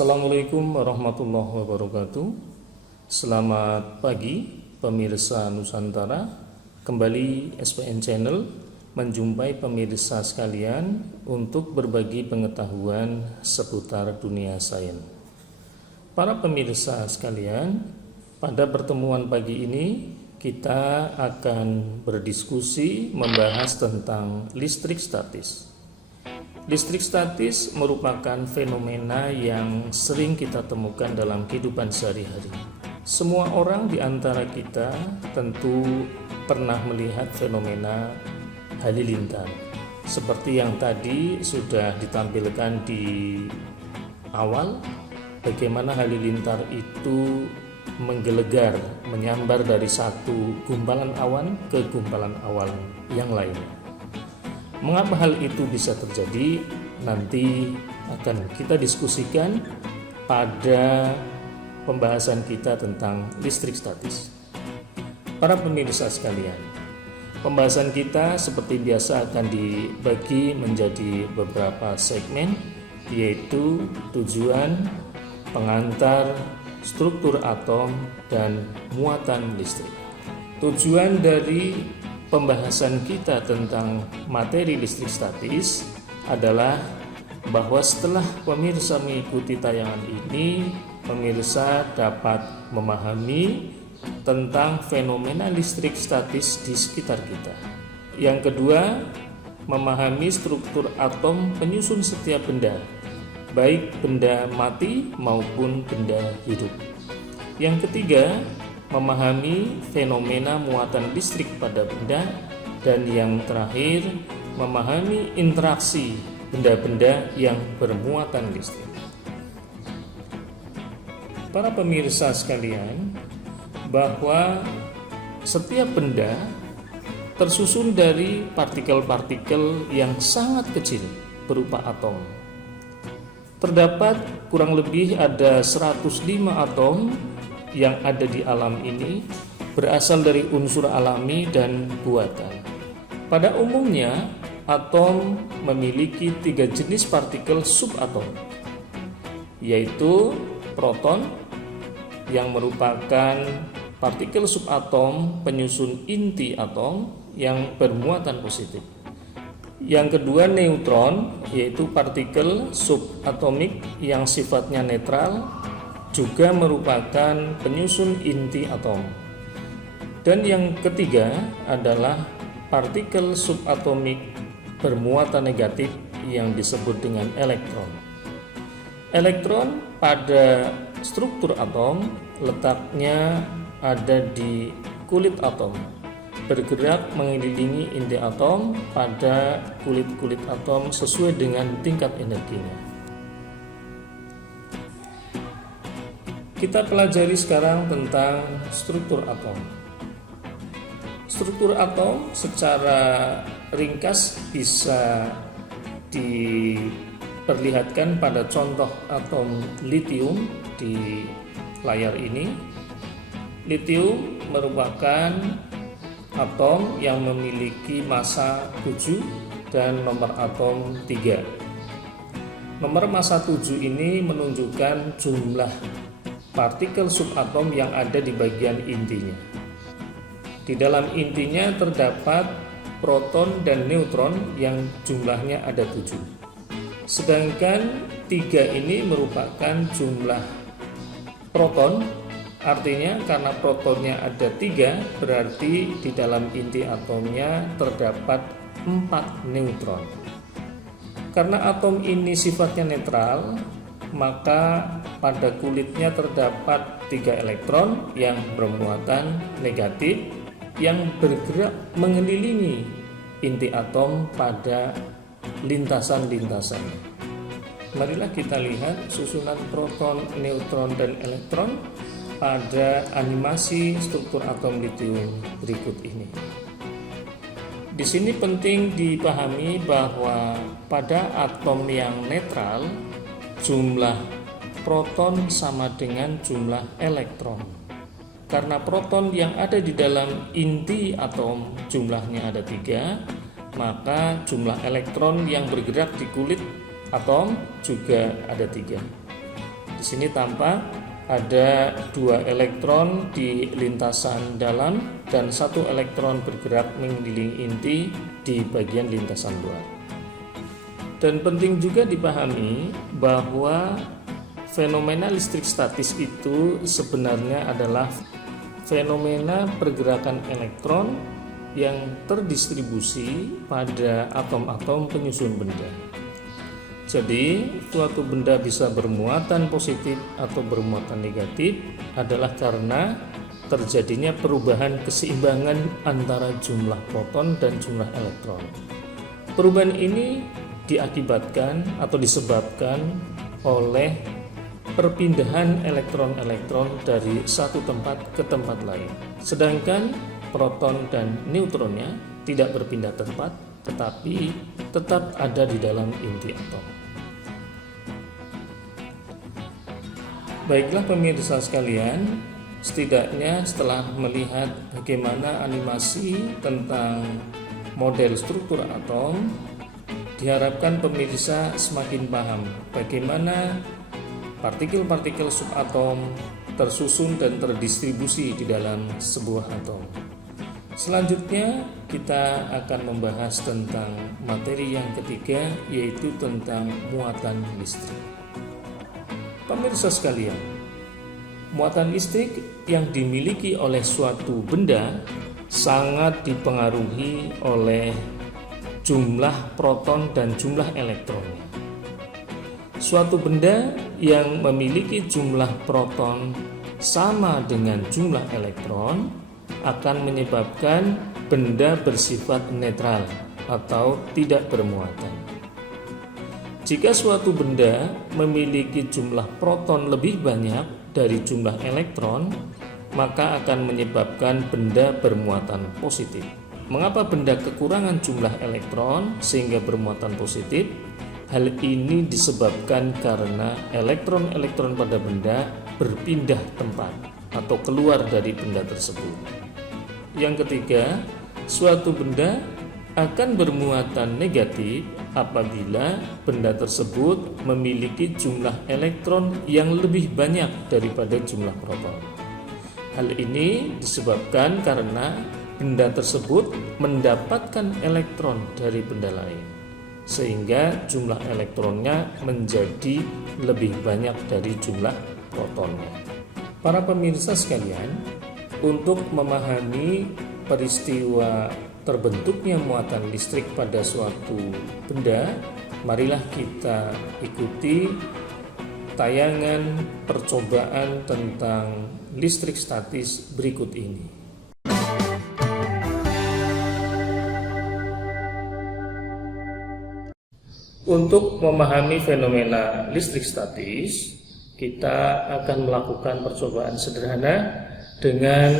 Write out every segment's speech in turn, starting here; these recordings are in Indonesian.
Assalamualaikum warahmatullahi wabarakatuh. Selamat pagi pemirsa Nusantara. Kembali SPN Channel menjumpai pemirsa sekalian untuk berbagi pengetahuan seputar dunia sains. Para pemirsa sekalian, pada pertemuan pagi ini kita akan berdiskusi membahas tentang listrik statis. Listrik statis merupakan fenomena yang sering kita temukan dalam kehidupan sehari-hari. Semua orang di antara kita tentu pernah melihat fenomena halilintar. Seperti yang tadi sudah ditampilkan di awal, bagaimana halilintar itu menggelegar, menyambar dari satu gumpalan awan ke gumpalan awan yang lainnya. Mengapa hal itu bisa terjadi? Nanti akan kita diskusikan pada pembahasan kita tentang listrik statis. Para pemirsa sekalian, pembahasan kita seperti biasa akan dibagi menjadi beberapa segmen, yaitu tujuan, pengantar, struktur atom, dan muatan listrik. Tujuan dari pembahasan kita tentang materi listrik statis adalah bahwa setelah pemirsa mengikuti tayangan ini, pemirsa dapat memahami tentang fenomena listrik statis di sekitar kita. Yang kedua, memahami struktur atom penyusun setiap benda, baik benda mati maupun benda hidup. Yang ketiga, memahami fenomena muatan listrik pada benda, dan yang terakhir memahami interaksi benda-benda yang bermuatan listrik. Para pemirsa sekalian, bahwa setiap benda tersusun dari partikel-partikel yang sangat kecil berupa atom. Terdapat kurang lebih ada 105 atom yang ada di alam ini berasal dari unsur alami dan buatan. Pada umumnya, atom memiliki 3 jenis partikel subatom, yaitu proton yang merupakan partikel subatom penyusun inti atom yang bermuatan positif. Yang kedua, neutron, yaitu partikel subatomik yang sifatnya netral, juga merupakan penyusun inti atom. Dan yang ketiga adalah partikel subatomik bermuatan negatif yang disebut dengan elektron. Elektron pada struktur atom letaknya ada di kulit atom, bergerak mengelilingi inti atom pada kulit-kulit atom sesuai dengan tingkat energinya. Kita pelajari sekarang tentang struktur atom. Struktur atom secara ringkas bisa diperlihatkan pada contoh atom litium di layar ini. Litium merupakan atom yang memiliki massa 7 dan nomor atom 3. Nomor massa 7 ini menunjukkan jumlah partikel subatom yang ada di bagian intinya. Di dalam intinya terdapat proton dan neutron yang jumlahnya ada 7. Sedangkan 3 ini merupakan jumlah proton, artinya karena protonnya ada 3, berarti di dalam inti atomnya terdapat 4 neutron. Karena atom ini sifatnya netral, maka pada kulitnya terdapat 3 elektron yang bermuatan negatif yang bergerak mengelilingi inti atom pada lintasan-lintasan. Marilah kita lihat susunan proton, neutron, dan elektron pada animasi struktur atom litium berikut ini. Di sini penting dipahami bahwa pada atom yang netral, jumlah proton sama dengan jumlah elektron. Karena proton yang ada di dalam inti atom jumlahnya ada 3, maka jumlah elektron yang bergerak di kulit atom juga ada 3. di sini tampak ada 2 elektron di lintasan dalam dan 1 elektron bergerak mengelilingi inti di bagian lintasan luar. Dan penting juga dipahami bahwa fenomena listrik statis itu sebenarnya adalah fenomena pergerakan elektron yang terdistribusi pada atom-atom penyusun benda. Jadi, suatu benda bisa bermuatan positif atau bermuatan negatif adalah karena terjadinya perubahan keseimbangan antara jumlah proton dan jumlah elektron. Perubahan ini diakibatkan atau disebabkan oleh perpindahan elektron-elektron dari satu tempat ke tempat lain. Sedangkan proton dan neutronnya tidak berpindah tempat, tetapi tetap ada di dalam inti atom. Baiklah pemirsa sekalian, setidaknya setelah melihat bagaimana animasi tentang model struktur atom, diharapkan pemirsa semakin paham bagaimana partikel-partikel subatom tersusun dan terdistribusi di dalam sebuah atom. Selanjutnya kita akan membahas tentang materi yang ketiga, yaitu tentang muatan listrik. Pemirsa sekalian, muatan listrik yang dimiliki oleh suatu benda sangat dipengaruhi oleh jumlah proton dan jumlah elektronnya. Suatu benda yang memiliki jumlah proton sama dengan jumlah elektron akan menyebabkan benda bersifat netral atau tidak bermuatan. Jika suatu benda memiliki jumlah proton lebih banyak dari jumlah elektron, maka akan menyebabkan benda bermuatan positif. Mengapa benda kekurangan jumlah elektron sehingga bermuatan positif? Hal ini disebabkan karena elektron-elektron pada benda berpindah tempat atau keluar dari benda tersebut. Yang ketiga, suatu benda akan bermuatan negatif apabila benda tersebut memiliki jumlah elektron yang lebih banyak daripada jumlah proton. Hal ini disebabkan karena benda tersebut mendapatkan elektron dari benda lain, sehingga jumlah elektronnya menjadi lebih banyak dari jumlah protonnya. Para pemirsa sekalian, untuk memahami peristiwa terbentuknya muatan listrik pada suatu benda, marilah kita ikuti tayangan percobaan tentang listrik statis berikut ini. Untuk memahami fenomena listrik statis, kita akan melakukan percobaan sederhana dengan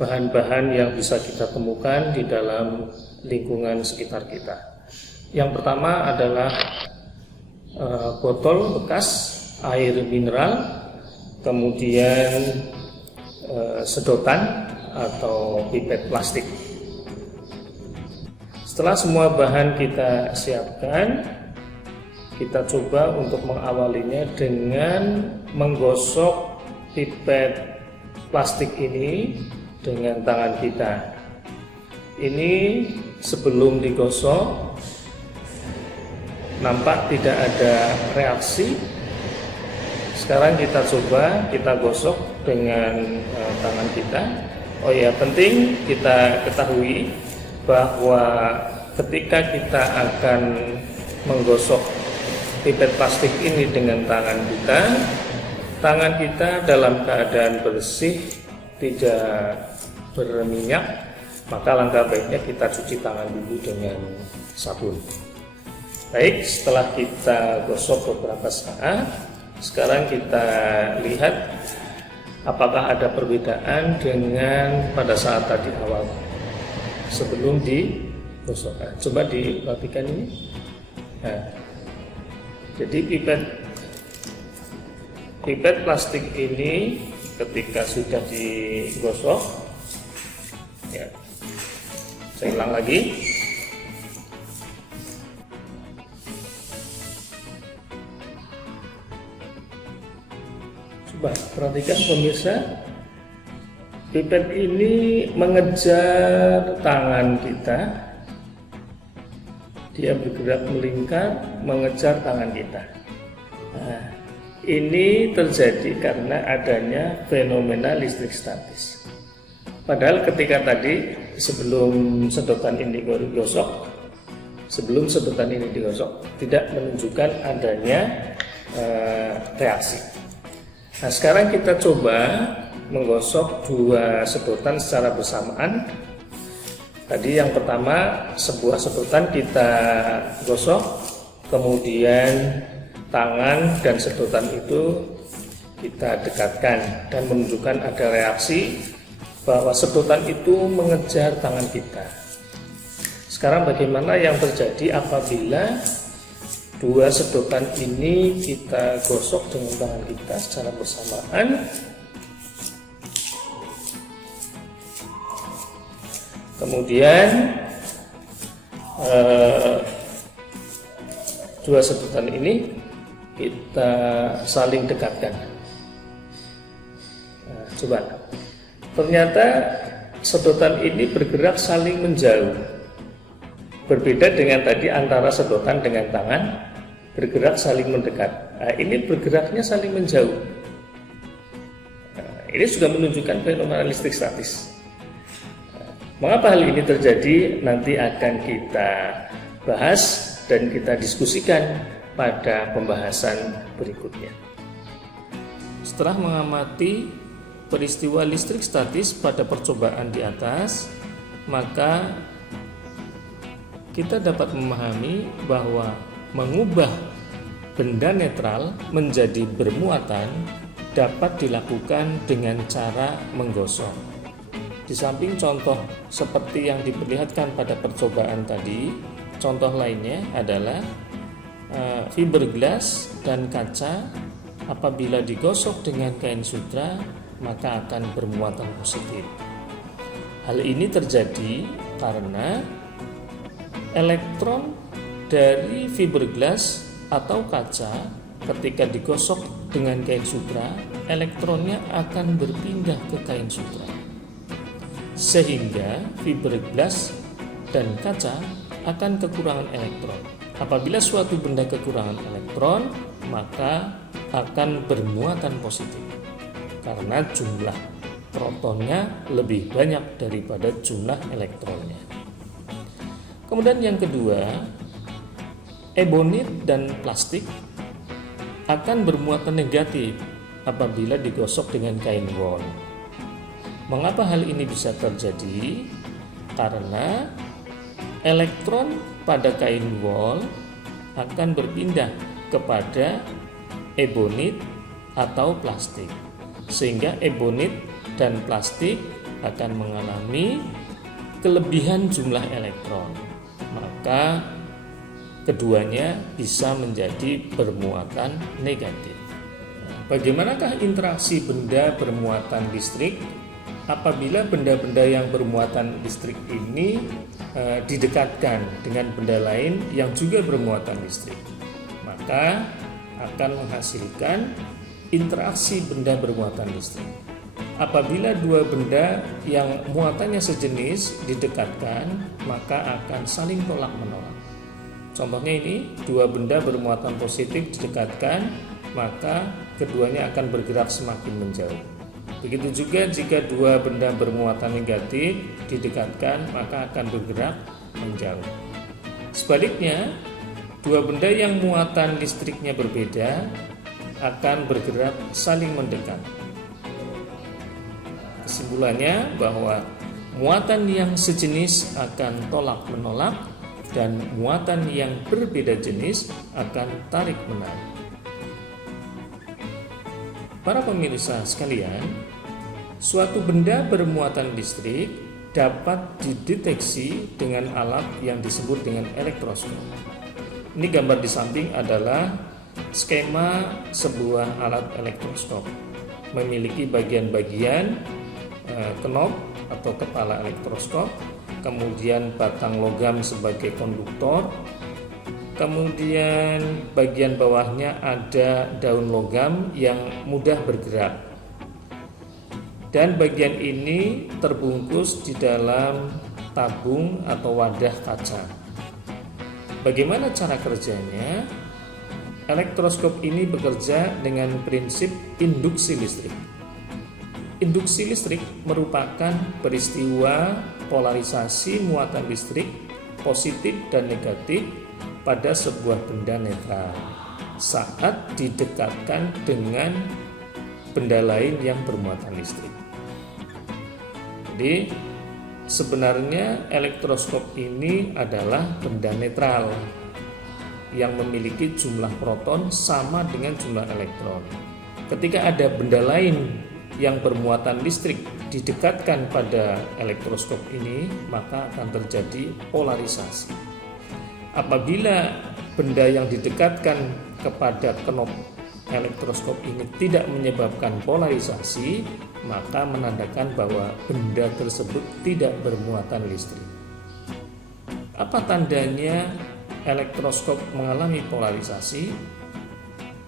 bahan-bahan yang bisa kita temukan di dalam lingkungan sekitar kita. Yang pertama adalah botol bekas air mineral, kemudian sedotan atau pipet plastik. Setelah semua bahan kita siapkan, kita coba untuk mengawalinya dengan menggosok pipet plastik ini dengan tangan kita. Ini sebelum digosok nampak tidak ada reaksi. Sekarang kita coba kita gosok dengan tangan kita. Oh ya, penting kita ketahui bahwa ketika kita akan menggosok pipet plastik ini dengan tangan kita dalam keadaan bersih, tidak berminyak, maka langkah baiknya kita cuci tangan dulu dengan sabun. Baik, setelah kita gosok beberapa saat, sekarang kita lihat apakah ada perbedaan dengan pada saat tadi awal sebelum digosok. Coba diperhatikan ini. Nah, jadi pipet plastik ini ketika sudah digosok, ya, saya ulang lagi. Coba perhatikan pemirsa, pipet ini mengejar tangan kita. Dia bergerak melingkar mengejar tangan kita. Nah, ini terjadi karena adanya fenomena listrik statis. Padahal ketika tadi sebelum sedotan ini digosok, tidak menunjukkan adanya reaksi. Nah, sekarang kita coba menggosok dua sedotan secara bersamaan. Tadi yang pertama, sebuah sedotan kita gosok, kemudian tangan dan sedotan itu kita dekatkan dan menunjukkan ada reaksi bahwa sedotan itu mengejar tangan kita. Sekarang bagaimana yang terjadi apabila dua sedotan ini kita gosok dengan tangan kita secara bersamaan? Kemudian dua sedotan ini kita saling dekatkan. Nah, coba, ternyata sedotan ini bergerak saling menjauh. Berbeda dengan tadi antara sedotan dengan tangan bergerak saling mendekat. Nah, ini bergeraknya saling menjauh. Nah, ini juga menunjukkan fenomena listrik statis. Mengapa hal ini terjadi? Nanti akan kita bahas dan kita diskusikan pada pembahasan berikutnya. Setelah mengamati peristiwa listrik statis pada percobaan di atas, maka kita dapat memahami bahwa mengubah benda netral menjadi bermuatan dapat dilakukan dengan cara menggosok. Di samping contoh seperti yang diperlihatkan pada percobaan tadi, contoh lainnya adalah fiberglass dan kaca apabila digosok dengan kain sutra maka akan bermuatan positif. Hal ini terjadi karena elektron dari fiberglass atau kaca ketika digosok dengan kain sutra, elektronnya akan berpindah ke kain sutra. Sehingga fiberglass dan kaca akan kekurangan elektron. Apabila suatu benda kekurangan elektron, maka akan bermuatan positif karena jumlah protonnya lebih banyak daripada jumlah elektronnya. Kemudian yang kedua, ebonit dan plastik akan bermuatan negatif apabila digosok dengan kain wol. Mengapa hal ini bisa terjadi? Karena elektron pada kain wol akan berpindah kepada ebonit atau plastik, sehingga ebonit dan plastik akan mengalami kelebihan jumlah elektron. Maka keduanya bisa menjadi bermuatan negatif. Bagaimanakah interaksi benda bermuatan listrik? Apabila benda-benda yang bermuatan listrik ini didekatkan dengan benda lain yang juga bermuatan listrik, maka akan menghasilkan interaksi benda bermuatan listrik. Apabila dua benda yang muatannya sejenis didekatkan, maka akan saling tolak-menolak. Contohnya ini, dua benda bermuatan positif didekatkan, maka keduanya akan bergerak semakin menjauh. Begitu juga jika dua benda bermuatan negatif didekatkan, maka akan bergerak menjauh. Sebaliknya, dua benda yang muatan listriknya berbeda akan bergerak saling mendekat. Kesimpulannya bahwa muatan yang sejenis akan tolak-menolak dan muatan yang berbeda jenis akan tarik-menarik. Para pemirsa sekalian, suatu benda bermuatan listrik dapat dideteksi dengan alat yang disebut dengan elektroskop. Ini gambar di samping adalah skema sebuah alat elektroskop. Memiliki bagian-bagian knob atau kepala elektroskop, kemudian batang logam sebagai konduktor, kemudian bagian bawahnya ada daun logam yang mudah bergerak, dan bagian ini terbungkus di dalam tabung atau wadah kaca. Bagaimana cara kerjanya? Elektroskop ini bekerja dengan prinsip induksi listrik. Induksi listrik merupakan peristiwa polarisasi muatan listrik positif dan negatif pada sebuah benda netral saat didekatkan dengan benda lain yang bermuatan listrik. Jadi sebenarnya elektroskop ini adalah benda netral yang memiliki jumlah proton sama dengan jumlah elektron. Ketika ada benda lain yang bermuatan listrik didekatkan pada elektroskop ini, maka akan terjadi polarisasi. Apabila benda yang didekatkan kepada knob elektroskop ini tidak menyebabkan polarisasi, maka menandakan bahwa benda tersebut tidak bermuatan listrik. Apa tandanya elektroskop mengalami polarisasi?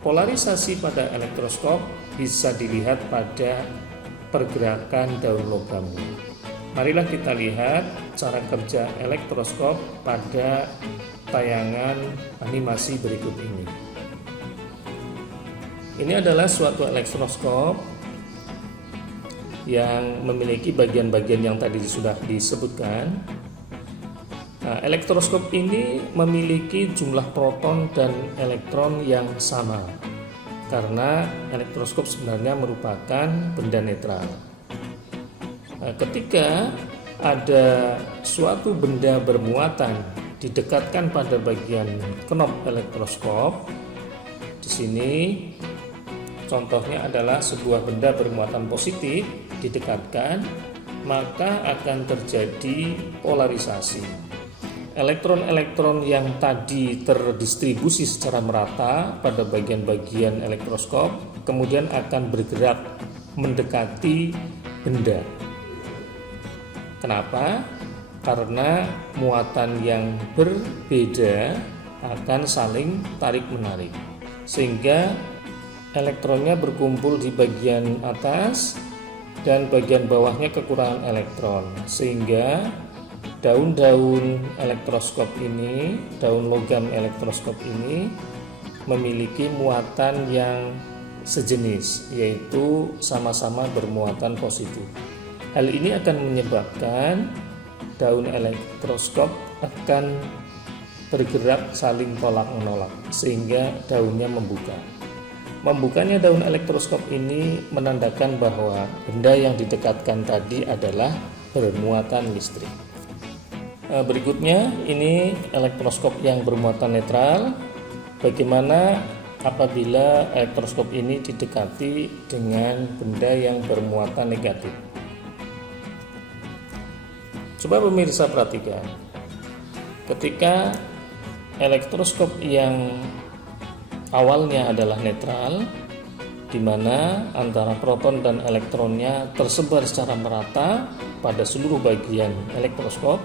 Polarisasi pada elektroskop bisa dilihat pada pergerakan daun logamnya. Marilah kita lihat cara kerja elektroskop pada tayangan animasi berikut ini. Ini adalah suatu elektroskop yang memiliki bagian-bagian yang tadi sudah disebutkan. Nah, elektroskop ini memiliki jumlah proton dan elektron yang sama karena elektroskop sebenarnya merupakan benda netral. Nah, ketika ada suatu benda bermuatan didekatkan pada bagian knob elektroskop, di sini contohnya adalah sebuah benda bermuatan positif didekatkan, maka akan terjadi polarisasi. Elektron-elektron yang tadi terdistribusi secara merata pada bagian-bagian elektroskop kemudian akan bergerak mendekati benda. Kenapa? Karena muatan yang berbeda akan saling tarik-menarik, sehingga elektronnya berkumpul di bagian atas dan bagian bawahnya kekurangan elektron, sehingga daun-daun elektroskop ini, daun logam elektroskop ini memiliki muatan yang sejenis, yaitu sama-sama bermuatan positif. Hal ini akan menyebabkan daun elektroskop akan bergerak saling tolak-menolak sehingga daunnya membuka. Membukanya daun elektroskop ini menandakan bahwa benda yang didekatkan tadi adalah bermuatan listrik. Berikutnya ini elektroskop yang bermuatan netral. Bagaimana apabila elektroskop ini didekati dengan benda yang bermuatan negatif? Coba pemirsa perhatikan. Ketika elektroskop yang awalnya adalah netral, di mana antara proton dan elektronnya tersebar secara merata pada seluruh bagian elektroskop,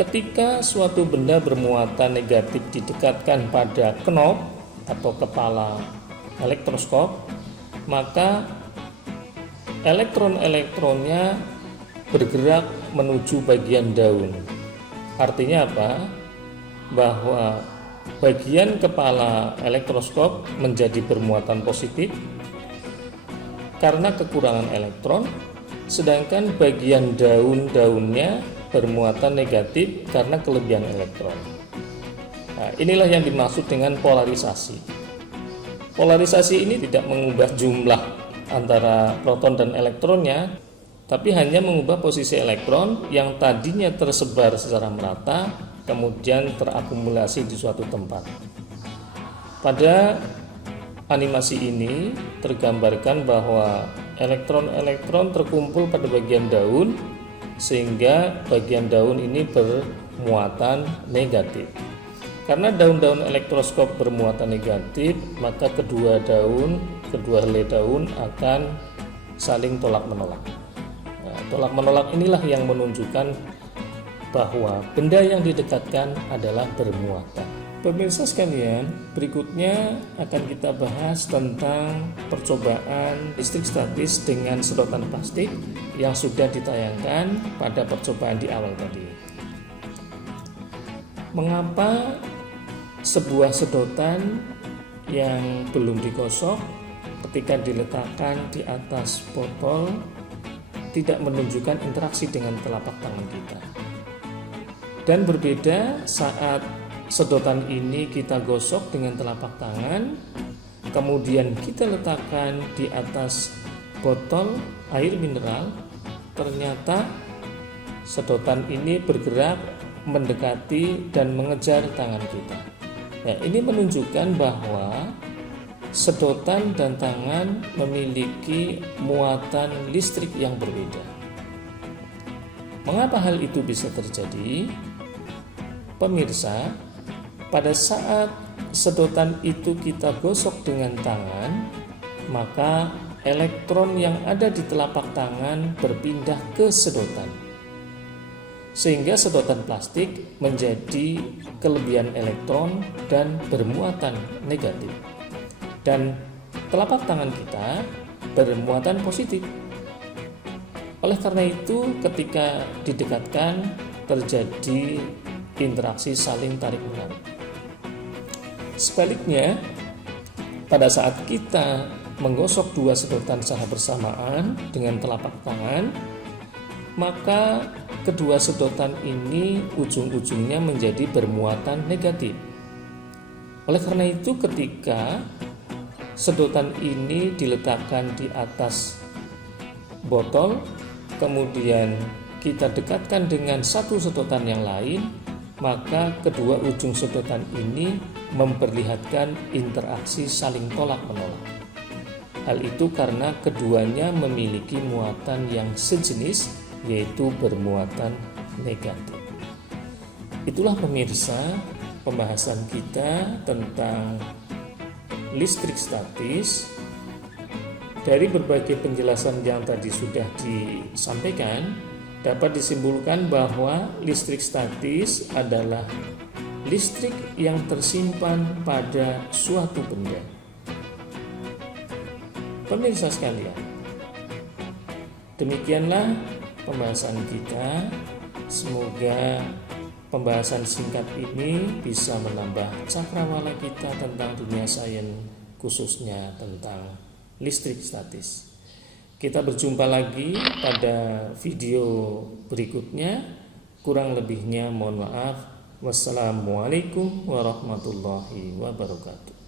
ketika suatu benda bermuatan negatif didekatkan pada knob atau kepala elektroskop, maka elektron-elektronnya bergerak menuju bagian daun. Artinya apa? Bahwa bagian kepala elektroskop menjadi bermuatan positif karena kekurangan elektron, sedangkan bagian daun-daunnya bermuatan negatif karena kelebihan elektron. Nah, inilah yang dimaksud dengan polarisasi. Polarisasi ini tidak mengubah jumlah antara proton dan elektronnya, tapi hanya mengubah posisi elektron yang tadinya tersebar secara merata, kemudian terakumulasi di suatu tempat. Pada animasi ini tergambarkan bahwa elektron-elektron terkumpul pada bagian daun, sehingga bagian daun ini bermuatan negatif. Karena daun-daun elektroskop bermuatan negatif, maka kedua helai daun akan saling tolak-menolak. Nah, tolak-menolak inilah yang menunjukkan bahwa benda yang didekatkan adalah bermuatan. Pemirsa sekalian, berikutnya akan kita bahas tentang percobaan listrik statis dengan sedotan plastik yang sudah ditayangkan pada percobaan di awal tadi. Mengapa sebuah sedotan yang belum digosok ketika diletakkan di atas botol tidak menunjukkan interaksi dengan telapak tangan kita? Dan berbeda saat sedotan ini kita gosok dengan telapak tangan, kemudian kita letakkan di atas botol air mineral, ternyata sedotan ini bergerak mendekati dan mengejar tangan kita. Nah, ini menunjukkan bahwa sedotan dan tangan memiliki muatan listrik yang berbeda. Mengapa hal itu bisa terjadi? Pemirsa, pada saat sedotan itu kita gosok dengan tangan, maka elektron yang ada di telapak tangan berpindah ke sedotan, sehingga sedotan plastik menjadi kelebihan elektron dan bermuatan negatif, dan telapak tangan kita bermuatan positif. Oleh karena itu, ketika didekatkan terjadi interaksi saling tarik-menarik. Sebaliknya, pada saat kita menggosok dua sedotan secara bersamaan dengan telapak tangan, maka kedua sedotan ini ujung-ujungnya menjadi bermuatan negatif. Oleh karena itu, ketika sedotan ini diletakkan di atas botol, kemudian kita dekatkan dengan satu sedotan yang lain, maka kedua ujung sedotan ini memperlihatkan interaksi saling tolak-menolak. Hal itu karena keduanya memiliki muatan yang sejenis, yaitu bermuatan negatif. Itulah pemirsa pembahasan kita tentang listrik statis. Dari berbagai penjelasan yang tadi sudah disampaikan, dapat disimpulkan bahwa listrik statis adalah listrik yang tersimpan pada suatu benda. Pemirsa sekalian, demikianlah pembahasan kita. Semoga pembahasan singkat ini bisa menambah cakrawala kita tentang dunia sains, khususnya tentang listrik statis. Kita berjumpa lagi pada video berikutnya. Kurang lebihnya mohon maaf. Wassalamualaikum warahmatullahi wabarakatuh.